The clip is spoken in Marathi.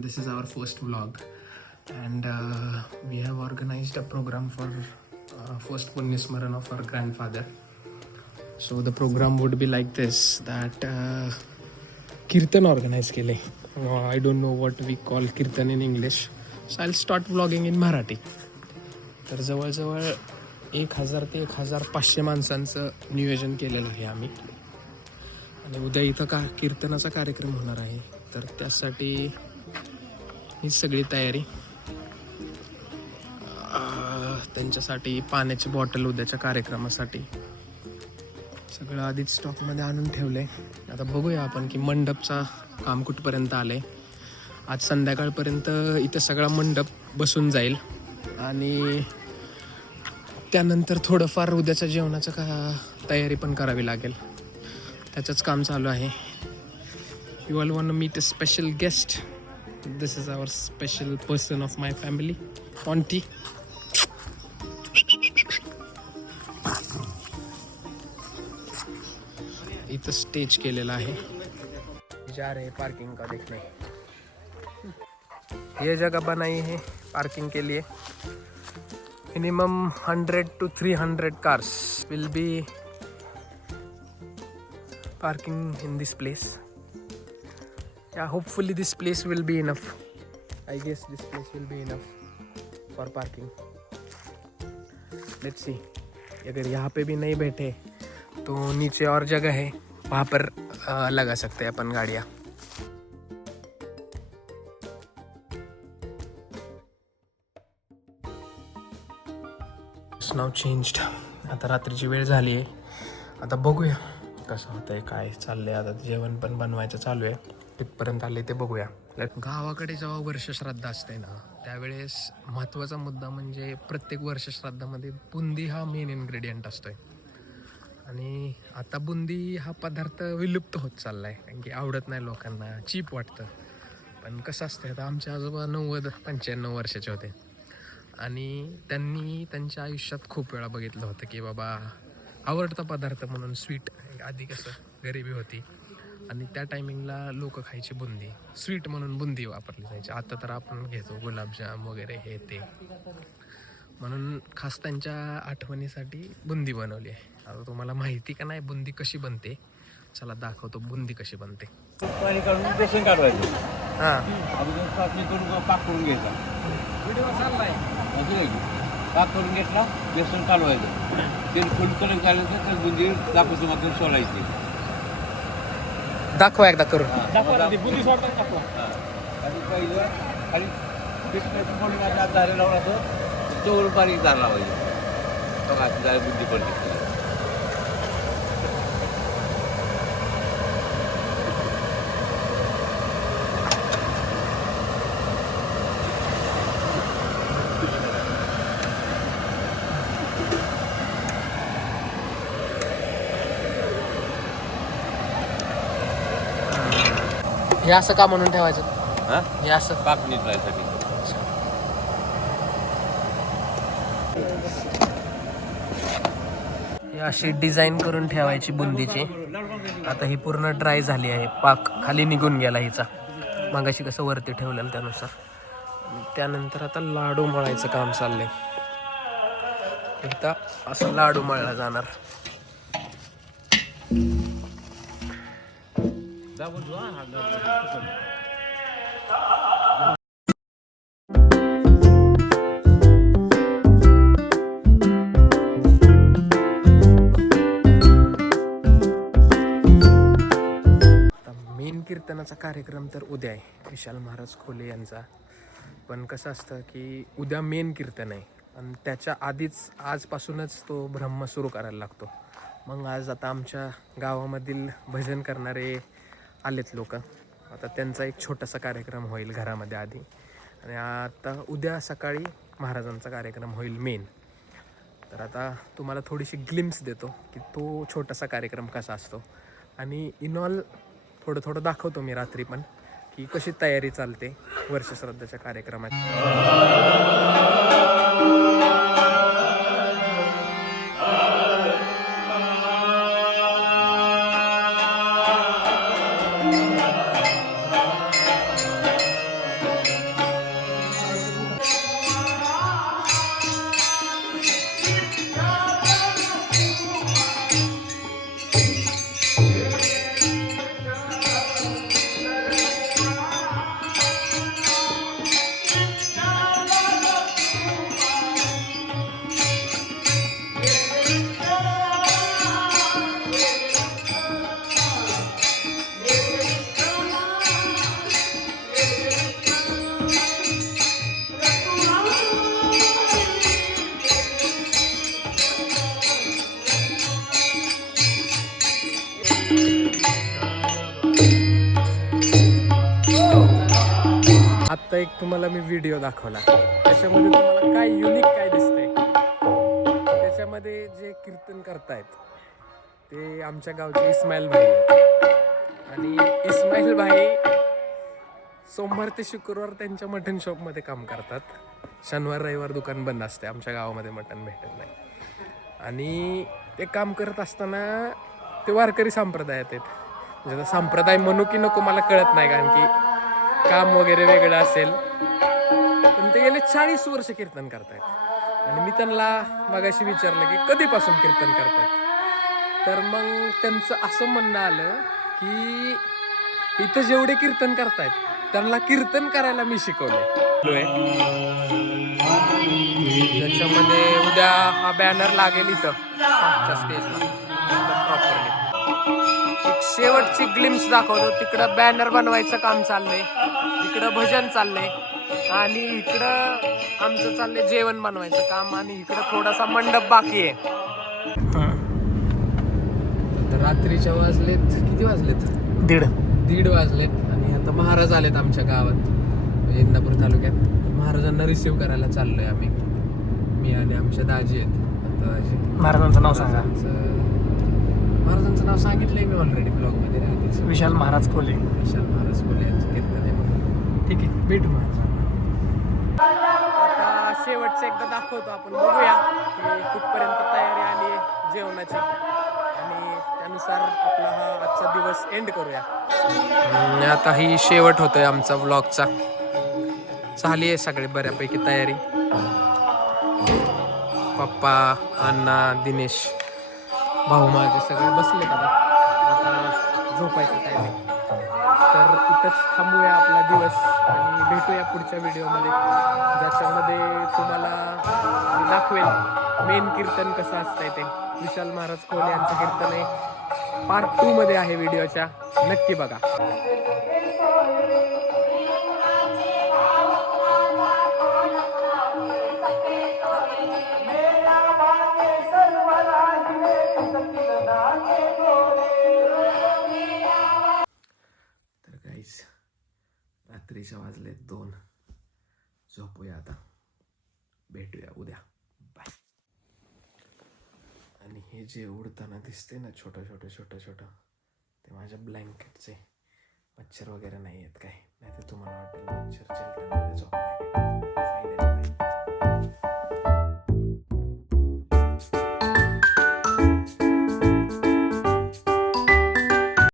this is our first vlog, and we have organized a program for first Punya Smaran of our grandfather. So the program would be like this, that Kirtan organized केले. I don't know what we call Kirtan in English, so I'll start vlogging in Marathi. तर जवळजवळ 1000 ते 1500 माणसांचं नियोजन केलेलं आहे आम्ही. आणि उद्या इथं कीर्तनाचा कार्यक्रम होणार आहे, तर त्यासाठी ही सगळी तयारी. त्यांच्यासाठी पाण्याची बॉटल उद्याच्या कार्यक्रमासाठी सगळं आधीच स्टॉकमध्ये आणून ठेवलंय. आता बघूया आपण की मंडपचा काम कुठपर्यंत आलंय. आज संध्याकाळपर्यंत इथं सगळा मंडप बसून जाईल आणि त्यानंतर थोडंफार उद्याच्या जेवणाचं तयारी पण करावी लागेल. त्याचंच काम चालू आहे. You all want meet a special guest. This is our special person of my family, aunty. इथं स्टेज केलेला आहे. जा रहे पार्किंग का देखने. ये जगह बनाई है पार्किंग के लिए. Minimum 100 to 300 cars will be parking in this place. Yeah, hopefully this place will be enough. I guess this place will be enough for parking. Let's see. अगर यहाँ पे भी नहीं बैठे तो नीचे और जगह है, वहाँ पर लगा सकते हैं अपन गाड़ियाँ. नाव चेंज्ड. आता रात्रीची वेळ झाली आहे. आता बघूया कसं होतंय, काय चाललंय. आता जेवण पण बनवायचं चालू आहे. तिथपर्यंत आले ते बघूया. गावाकडे जेव्हा वर्षश्राद्ध असते ना, त्यावेळेस महत्त्वाचा मुद्दा म्हणजे प्रत्येक वर्षश्राद्धामध्ये बुंदी हा मेन इन्ग्रेडियंट असतोय. आणि आता बुंदी हा पदार्थ विलुप्त होत चाललाय, कारण की आवडत नाही लोकांना, चीप वाटतं. पण कसं असतं, आता आमच्या आजोबा 90-95 वर्षाचे होते आणि त्यांनी त्यांच्या आयुष्यात खूप वेळा बघितलं होतं की बाबा आवडता पदार्थ म्हणून स्वीट. आधी कसं गरिबी होती आणि त्या टायमिंगला लोक खायची बुंदी, स्वीट म्हणून बुंदी वापरली जायची. आता तर आपण घेतो गुलाबजाम वगैरे हे ते, म्हणून खास त्यांच्या आठवणीसाठी बुंदी बनवली आहे. आता तुम्हाला माहिती का नाही बुंदी कशी बनते, चला दाखवतो बुंदी कशी बनते. पाणी काढून बेसन काढवायचं. हां, अगोदर चाचणी करून पाक करून घ्यायचा. पाक करून घेतला, बेसन कालवायचं. तेल फुल कडक झालं तर बुंदी दाखवतो मात्र सोलायची. दाखवा एकदा करून. बुंदी सोडतात दाखवा. आणि पहिलं खाली बेसनाचं फोडून झाले लावून असं चोर बारीक झाड लावायचं. बघा झाले बुंदी पडली. हे असं का म्हणून ठेवायचं? हां, हे असं पाक निघण्यासाठी. ही अशी डिझाईन करून ठेवायची बुंदीची. आता ही पूर्ण ड्राय झाली आहे, पाक खाली निघून गेला हिचा. मगाशी कसं वरती ठेवलेलं त्यानुसार. त्यानंतर आता लाडू मळायचं काम चाललंय. एकदा असं लाडू मळला जाणार. मेन कीर्तनाचा कार्यक्रम तर उद्या आहे, विशाल महाराज खोले यांचा. पण कसं असतं की उद्या मेन कीर्तन आहे आणि त्याच्या आधीच आजपासूनच तो ब्रह्म सुरू करायला लागतो. मग आज आता आमच्या गावामधील भजन करणारे आलेत लोक. आता त्यांचा एक छोटासा कार्यक्रम होईल घरामध्ये आधी, आणि आता उद्या सकाळी महाराजांचा कार्यक्रम होईल मेन. तर आता तुम्हाला थोडीशी ग्लिम्स देतो की तो छोटासा कार्यक्रम कसा असतो. आणि इनऑल थोडं दाखवतो मी रात्री पण की कशी तयारी चालते वर्षश्राद्धाच्या कार्यक्रमाची. आत्ता एक तुम्हाला मी व्हिडिओ दाखवला, त्याच्यामध्ये तुम्हाला काय युनिक काय दिसतंय? त्याच्यामध्ये जे कीर्तन करतायत ते आमच्या गावचे इस्माईल भाई आहेत. आणि इस्माईल भाई सोमवार ते शुक्रवार त्यांच्या मटन शॉपमध्ये काम करतात. शनिवार रविवार दुकान बंद असते, आमच्या गावामध्ये मटण भेटत नाही. आणि ते काम करत असताना ते वारकरी संप्रदायात आहेत. म्हणजे आता संप्रदाय म्हणू की नको मला कळत नाही, कारण की काम वगैरे वेगळं असेल. पण ते गेले 40 वर्ष कीर्तन करतायत. आणि मी त्यांना मगाशी विचारलं की कधीपासून कीर्तन करतायत, तर मग त्यांचं असं म्हणणं आलं की इथं जेवढे कीर्तन करतायत त्यांना कीर्तन करायला मी शिकवले. त्याच्यामध्ये उद्या हा बॅनर लागेल इथं मागच्या स्टेजला प्रॉपरली. एक शेवटची ग्लिम्स दाखवतो. तिकडं बॅनर बनवायचं काम चाललंय, इकडं भजन चाललंय, आणि इकडं आमचं चाललंय जेवण बनवायचं काम, आणि इकडं थोडासा मंडप बाकी आहे. रात्रीच्या वाजलेत, किती वाजलेत? 1:30 वाजलेत. आणि आता महाराज आलेत आमच्या गावात, म्हणजे इंदापूर तालुक्यात. महाराजांना रिसीव्ह करायला चाललोय आम्ही, मी आणि आमच्या दाजी आहेत. आता महाराजांचं नाव सांगा. महाराजांचं नाव सांगितलंय मी ऑलरेडी ब्लॉगमध्ये. विशाल महाराज कोले. विशाल महाराज कोले यांचं कीर्तन आहे म्हणून. ठीक आहे, भेटू महाराजांना. आता शेवटचं एकदा दाखवतो आपण, बघूया की कुठपर्यंत तयारी आली आहे जेवणाची, आणि त्यानुसार आपला हा आजचा दिवस एंड करूया. आता ही शेवट होतोय आमचा व्लॉगचा. झाली आहे सगळे बऱ्यापैकी तयारी. पप्पा, अण्णा, दिनेश, भाऊ माझे सगळे बसले. आता झोपायचं टायमिंग. तर इथंच थांबूया आपला दिवस, आणि भेटूया पुढच्या व्हिडिओमध्ये, ज्याच्यामध्ये तुम्हाला मी दाखवेल मेन कीर्तन कसं असतंय ते. विशाल महाराज कोले यांचं कीर्तन आहे, पार्ट 2 मध्ये आहे व्हिडिओच्या. नक्की बघा. तर गाईस, रात्रीच्या वाजले 2. झोपूया आता, भेटूया उद्या. बाय. आणि हे जे उडताना दिसते ना छोटं ते माझ्या ब्लँकेटचे. मच्छर वगैरे नाही आहेत काय, नाही तर तुम्हाला वाटेल मच्छर